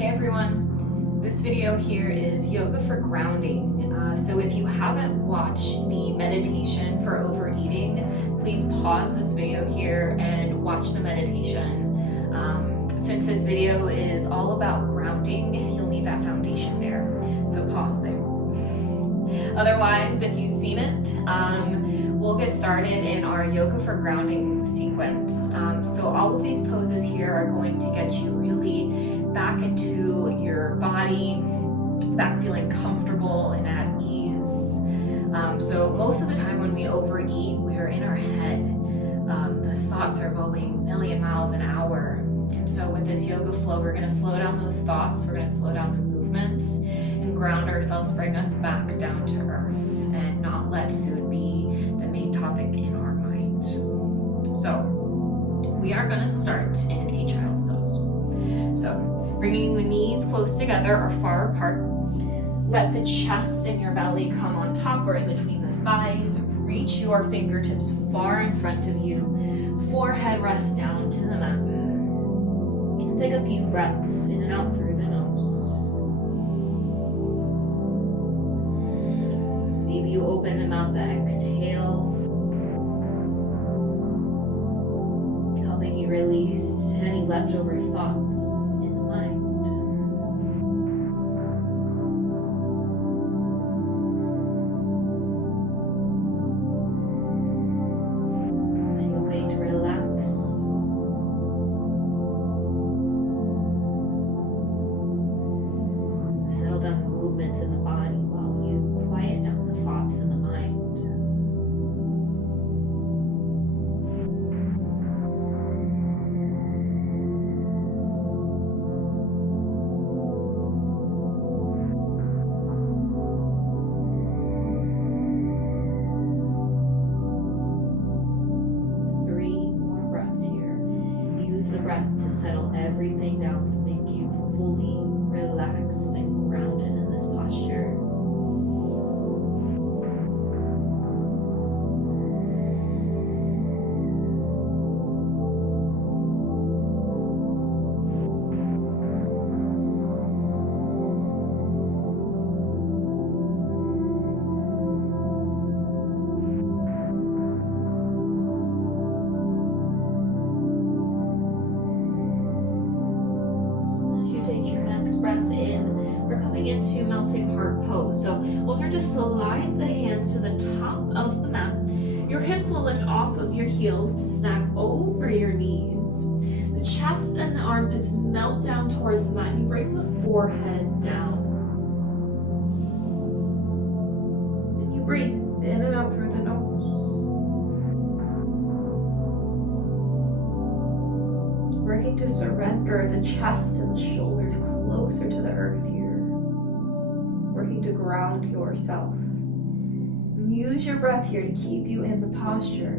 Hey everyone, this video here is yoga for grounding. So if you haven't watched the meditation for overeating, please pause this video here and watch the meditation. Since this video is all about grounding, you'll need that foundation there, so pause there. Otherwise, if you've seen it, we'll get started in our yoga for grounding sequence. So all of these poses here are going to get you really back into your body, back feeling comfortable and at ease. So most of the time when we overeat, we're in our head. The thoughts are going a million miles an hour. And so with this yoga flow, we're going to slow down those thoughts, we're going to slow down the movements and ground ourselves, bring us back down to earth and not let food be the main topic in our mind. So we are going to start in a child's pose. So bringing the knees close together or far apart. Let the chest and your belly come on top or in between the thighs. Reach your fingertips far in front of you. Forehead rests down to the mat. And take a few breaths in and out through the nose. Maybe you open the mouth to exhale. Helping you release any leftover thoughts in the mind. Finding a way to relax. Settle down the movements in the body while you quiet down the thoughts in the mind. The breath to settle everything down, to make you fully relaxed and grounded in this posture. Take your next breath in. We're coming into mounting heart pose. So we'll start to slide the hands to the top of the mat. Your hips will lift off of your heels to stack over your knees. The chest and the armpits melt down towards the mat. You bring the forehead down. And you breathe in and out through the nose. Working to surrender the chest and the shoulders closer to the earth here. Working to ground yourself. Use your breath here to keep you in the posture.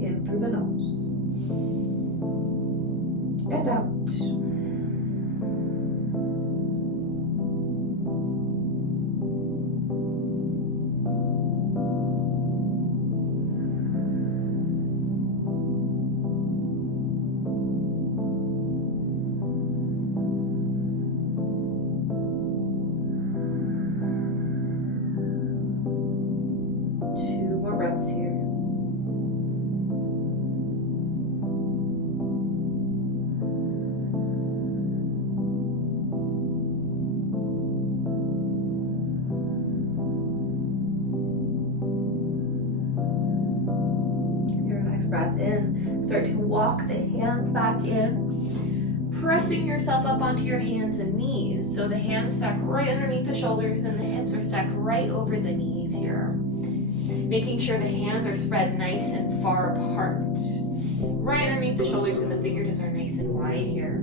In through the nose. And out. Here. Your next breath in, start to walk the hands back in, pressing yourself up onto your hands and knees. So the hands stack right underneath the shoulders and the hips are stacked right over the knees here. Making sure the hands are spread nice and far apart. Right underneath the shoulders and the fingertips are nice and wide here.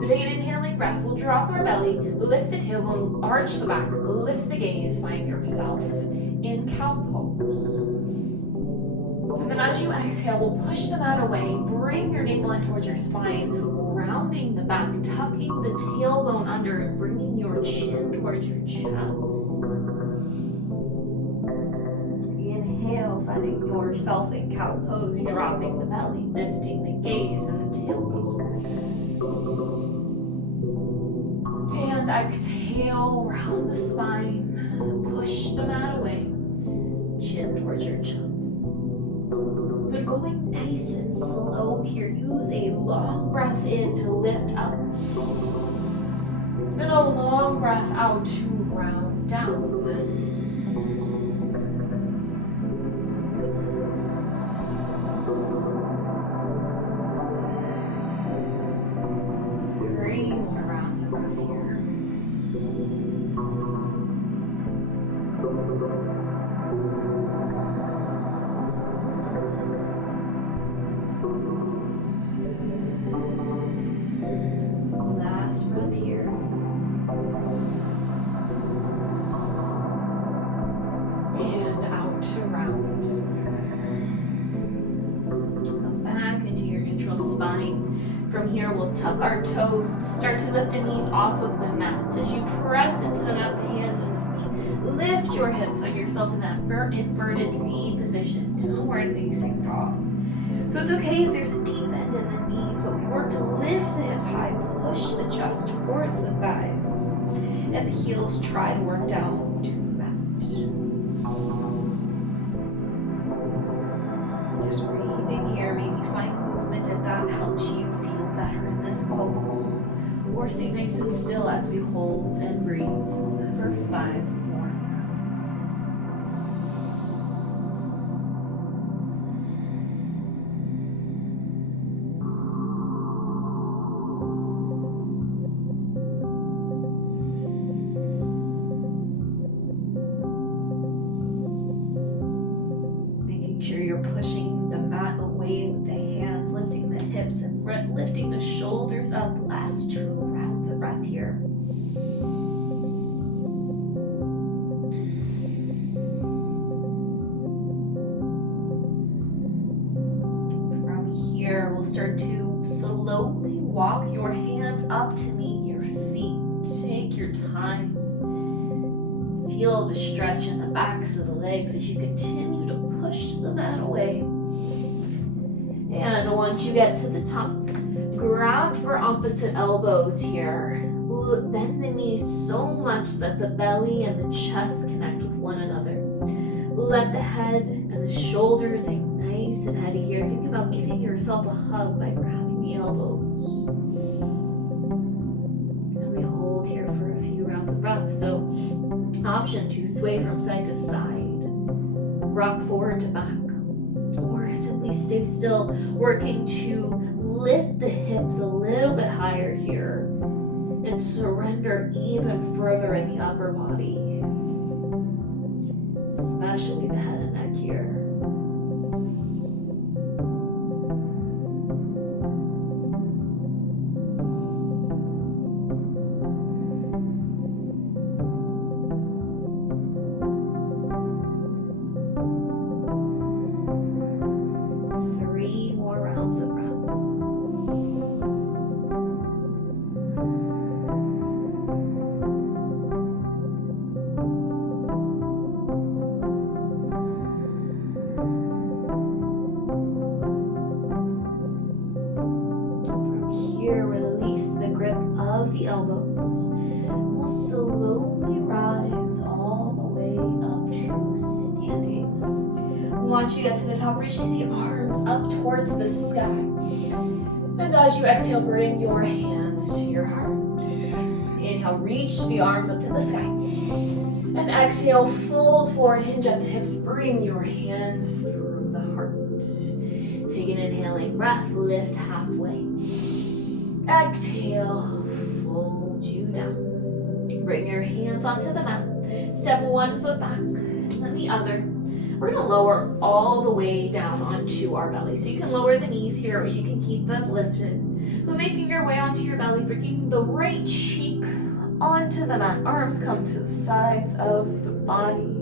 So take an inhaling breath. We'll drop our belly, lift the tailbone, arch the back, lift the gaze, find yourself in cow pose. And then as you exhale, we'll push the mat away, bring your navel in towards your spine, rounding the back, tucking the tailbone under and bringing your chin towards your chest. Inhale, finding yourself in cow pose, dropping the belly, lifting the gaze and the tailbone. exhale, round the spine. Push the mat away. Chin towards your chest. So going nice and slow here. Use a long breath in to lift up. And a long breath out to round down. 3 more rounds of breath here. Last breath here. And out to round. Come back into your neutral spine. From here, we'll tuck our toes, start to lift the knees off of the mat. As you press into the mat, the hands and the feet, lift your hips, find yourself in that inverted V position, downward facing dog. So it's okay if there's a deep bend in the knees, but we work to lift the hips high, push the chest towards the thighs, and the heels try to work down to the mat. Just breathing here, maybe find movement if that helps you feel better in this pose. Or stay nice and still as we hold and breathe for 5 more rounds. Making sure you're pushing the mat away with the hands, lifting the hips and lifting the shoulders up. Last 2 rounds of breath here. From here, we'll start to slowly walk your hands up to meet your feet. Take your time. Feel the stretch in the backs of the legs as you continue to push the mat away. And once you get to the top, grab for opposite elbows here. Bend the knees so much that the belly and the chest connect with one another. Let the head and the shoulders hang nice and heavy here. Think about giving yourself a hug by grabbing the elbows. And we hold here for a few rounds of breath. So, option to sway from side to side, rock forward to back, or simply stay still, working to lift the hips a little bit higher here and surrender even further in the upper body, especially the head and neck here. The elbows. We'll slowly rise all the way up to standing. Once you get to the top, reach the arms up towards the sky. And as you exhale, bring your hands to your heart. Inhale, reach the arms up to the sky. And exhale, fold forward, hinge at the hips, bring your hands through the heart. Take an inhaling breath, lift halfway. Exhale. Fold you down. Bring your hands onto the mat. Step 1 foot back, then the other. We're going to lower all the way down onto our belly. So you can lower the knees here or you can keep them lifted. But making your way onto your belly, bringing the right cheek onto the mat. Arms come to the sides of the body.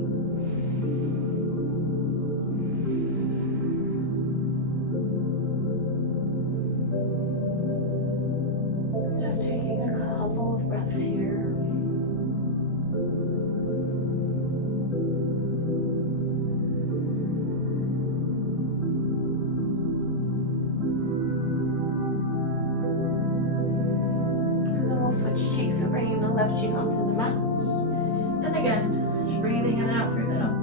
Just taking a couple of breaths here. And then we'll switch cheeks, so bringing the left cheek onto the mat. And again, just breathing in and out through the nose.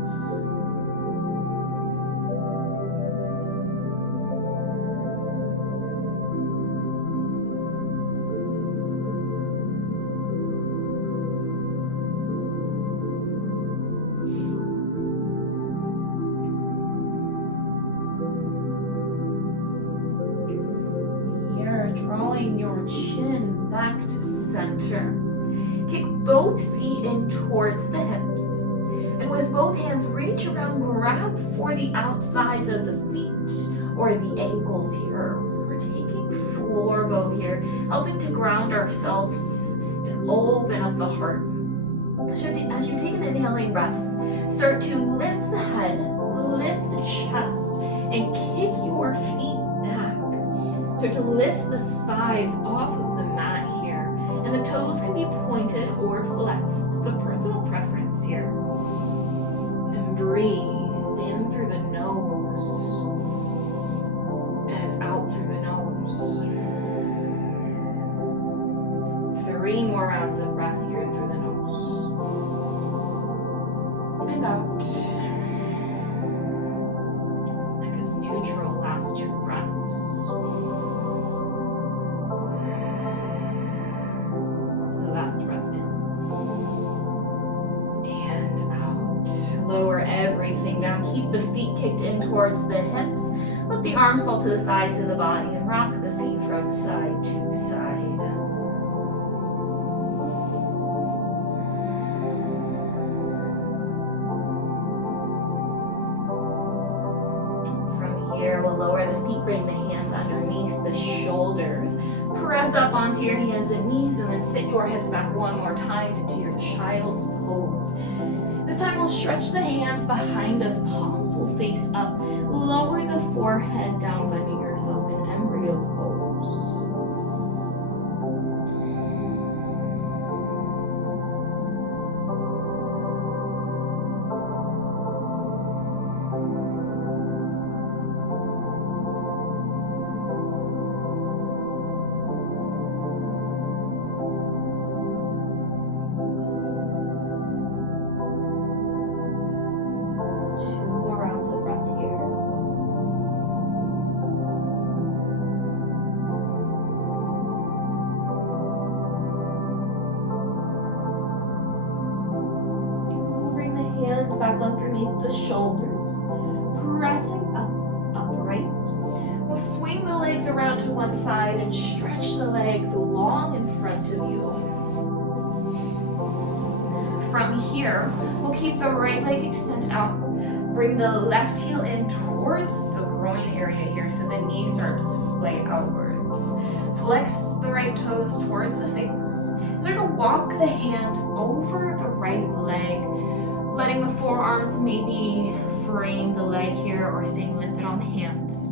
Drawing your chin back to center. Kick both feet in towards the hips. And with both hands, reach around, grab for the outsides of the feet or the ankles here. We're taking floor bow here, helping to ground ourselves and open up the heart. So as you take an inhaling breath, start to lift the head, lift the chest, and kick your feet back. Start to lift the thighs off of the mat here. And the toes can be pointed or flexed. It's a personal preference here. And breathe in through the nose and out through the nose. 3 more rounds of breath here in through the nose. And out. Neck is neutral, last 2 breaths. Last breath in. And out. Lower everything down. Keep the feet kicked in towards the hips. Let the arms fall to the sides of the body and rock the feet from side to side. Here, we'll lower the feet, bring the hands underneath the shoulders. Press up onto your hands and knees, and then sit your hips back one more time into your child's pose. This time we'll stretch the hands behind us, palms will face up. Lower the forehead down, finding yourself in embryo pose. Back underneath the shoulders, pressing up, upright. We'll swing the legs around to one side and stretch the legs long in front of you. From here, we'll keep the right leg extended out. Bring the left heel in towards the groin area here so the knee starts to splay outwards. Flex the right toes towards the face. Start to walk the hand over the right leg, letting the forearms maybe frame the leg here or staying lifted on the hands.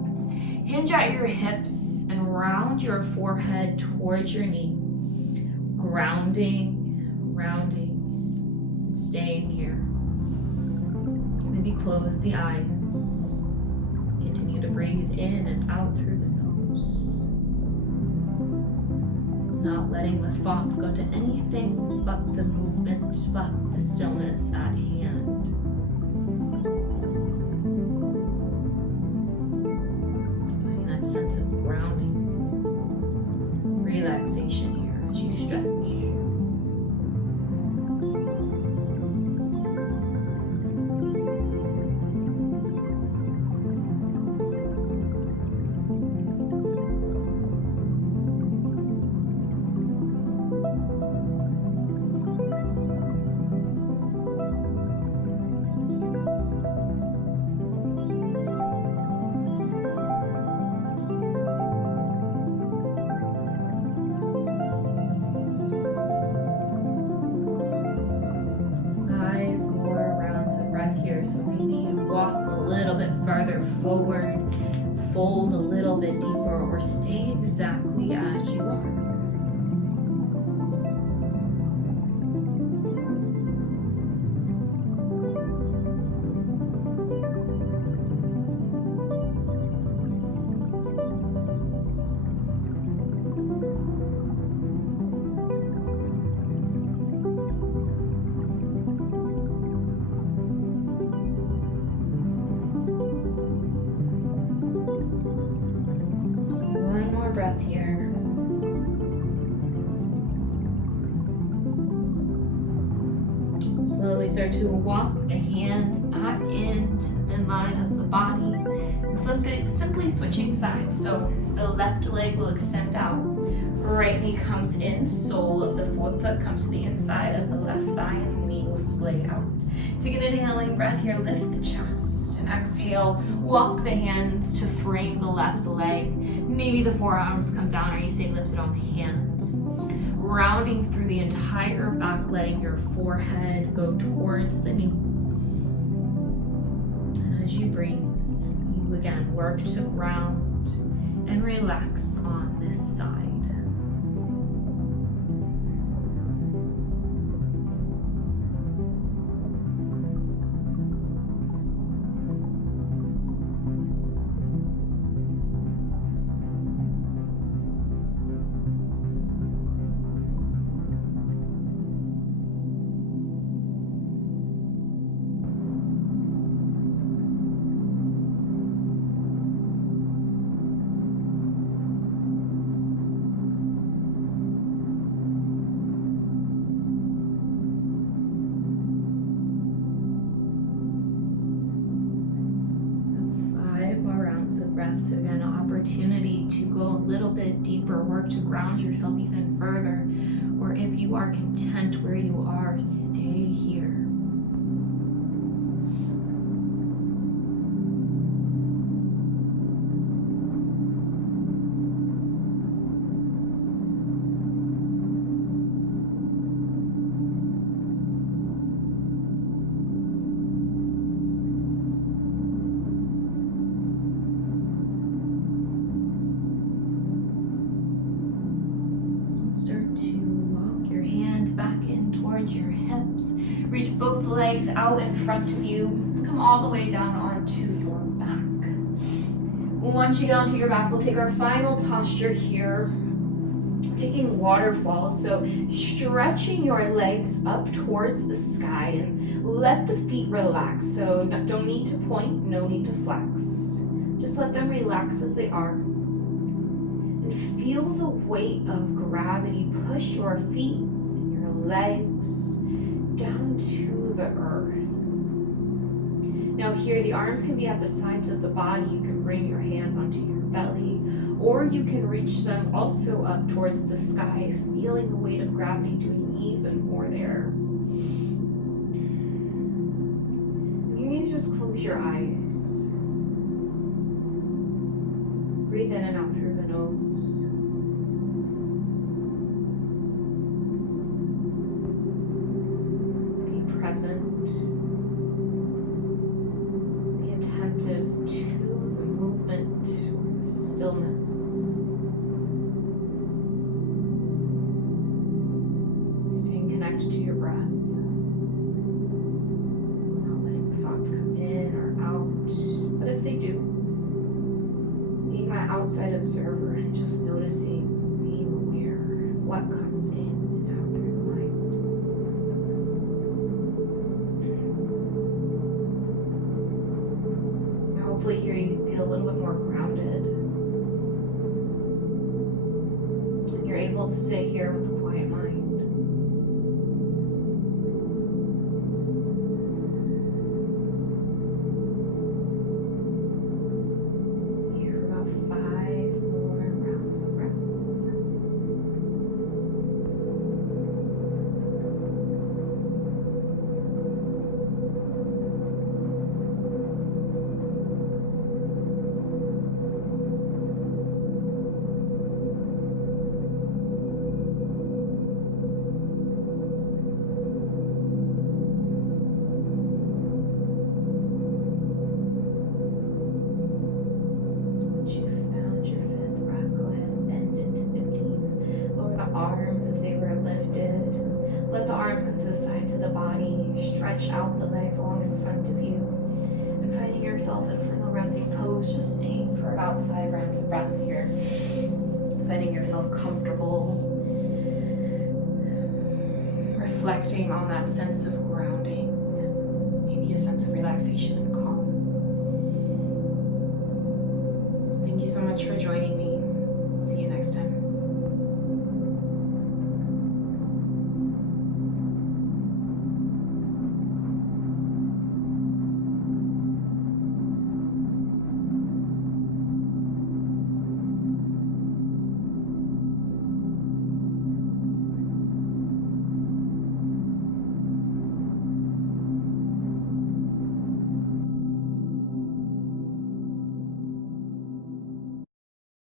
Hinge at your hips and round your forehead towards your knee. Grounding, rounding, and staying here. Maybe close the eyes. Continue to breathe in and out through the nose. Not letting the thoughts go to anything but the movement, but the stillness at hand. Finding that sense of grounding, relaxation here as you stretch. So maybe you walk a little bit farther forward, fold a little bit deeper, or stay exactly as you are. Slowly start to walk the hands back into the midline of the body and simply switching sides. So the left leg will extend out, right knee comes in, sole of the foot comes to the inside of the left thigh, and the knee will splay out. Take an inhaling breath here, lift the chest, and exhale, walk the hands to frame the left leg. Maybe the forearms come down or you stay lifted on the hands. Rounding through the entire back, letting your forehead go towards the knee. And as you breathe, you again work to ground and relax on this side. So again, an opportunity to go a little bit deeper, work to ground yourself even further, or if you are content where you are, stay here. Back in towards your hips. Reach both legs out in front of you. Come all the way down onto your back. Once you get onto your back, we'll take our final posture here, taking waterfall. So stretching your legs up towards the sky and let the feet relax. So don't need to point, no need to flex. Just let them relax as they are. And feel the weight of gravity push your feet, legs down to the earth. Now here, the arms can be at the sides of the body. You can bring your hands onto your belly, or you can reach them also up towards the sky, feeling the weight of gravity doing even more there. You just close your eyes. Breathe in and out through the nose. Present. Be attentive to the movement or the stillness. Staying connected to your breath. Not letting thoughts come in or out. But if they do, being that outside observer and just noticing, being aware of what comes in. Hopefully here you can feel a little bit more grounded. And you're able to stay here with a quiet mind. Here for about 5 more rounds of breath. Come to the sides of the body, stretch out the legs along in front of you, and finding yourself in final resting pose, just staying for about 5 rounds of breath here. Finding yourself comfortable, reflecting on that sense of grounding, maybe a sense of relaxation and calm. Thank you so much for joining me. See you next time.